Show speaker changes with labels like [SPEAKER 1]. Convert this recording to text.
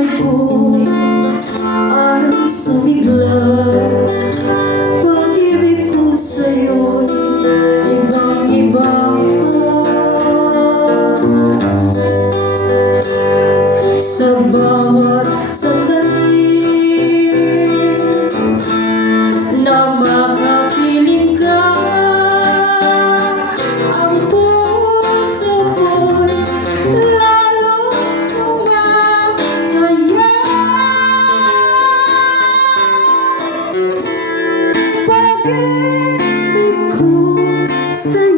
[SPEAKER 1] I saw me ขอสัญ